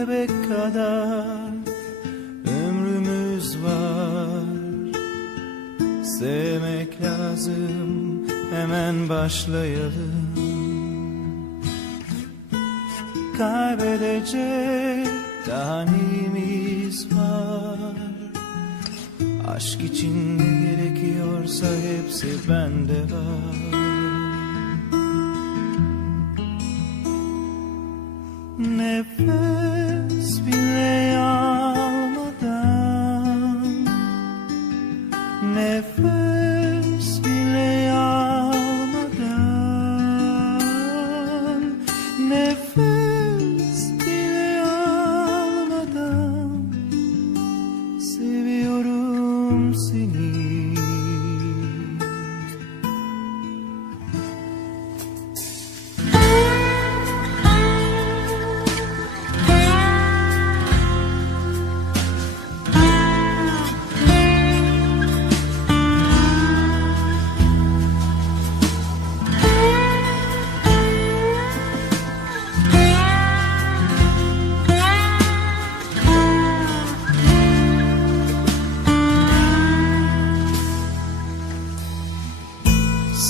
kelebek kadar ömrümüz var. Sevmek lazım, hemen başlayalım. Kaybedecek daha neyimiz var? Aşk için ne gerekiyorsa hepsi bende var. Nefes bile almadan, nefes bile almadan, nefes bile almadan seviyorum seni.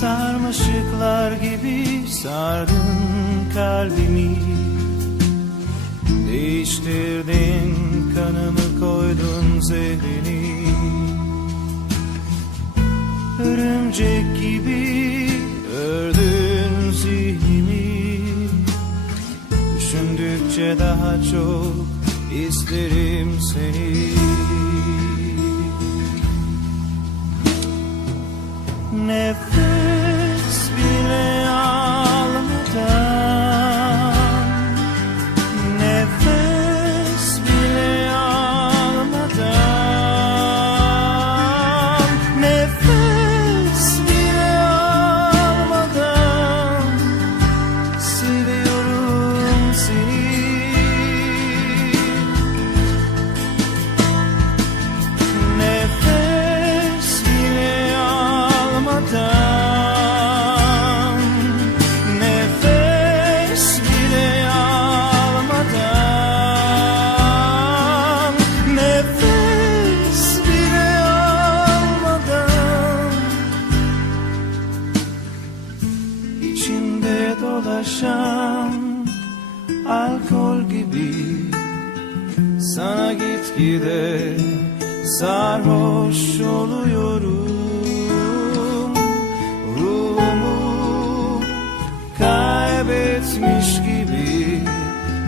Sarmaşıklar gibi sardın kalbimi, değiştirdin kanımı, koydun zehrini. Örümcek gibi ördün zihnimi, düşündükçe daha çok isterim seni. Nefes bile almadan, nefes bile almadan, nefes bile almadan seviyorum seni. Nefes bile almadan, nefes bile almadan, nefes bile almadan içimde dolaşan alkol gibi sana gitgide sarhoş oluyorum. Ruhumu kaybetmiş gibi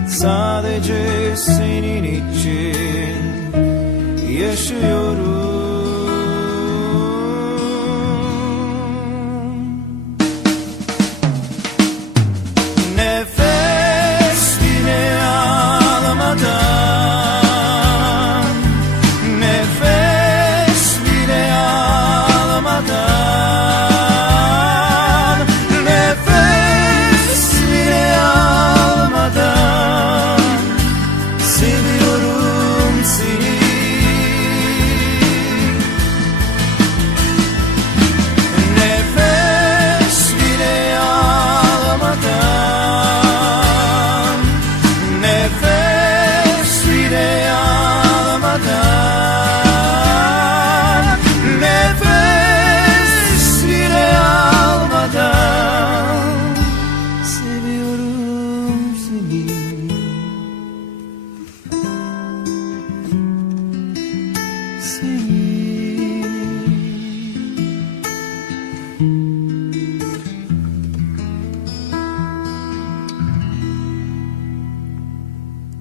sadece senin için yaşıyorum. Nefes bile almadan, nefes bile almadan, nefes bile almadan seviyorum seni. Nefes bile almadan, nefes bile almadan, nefes bile almadan seviyorum seni. Seni.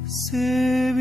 Seviyorum.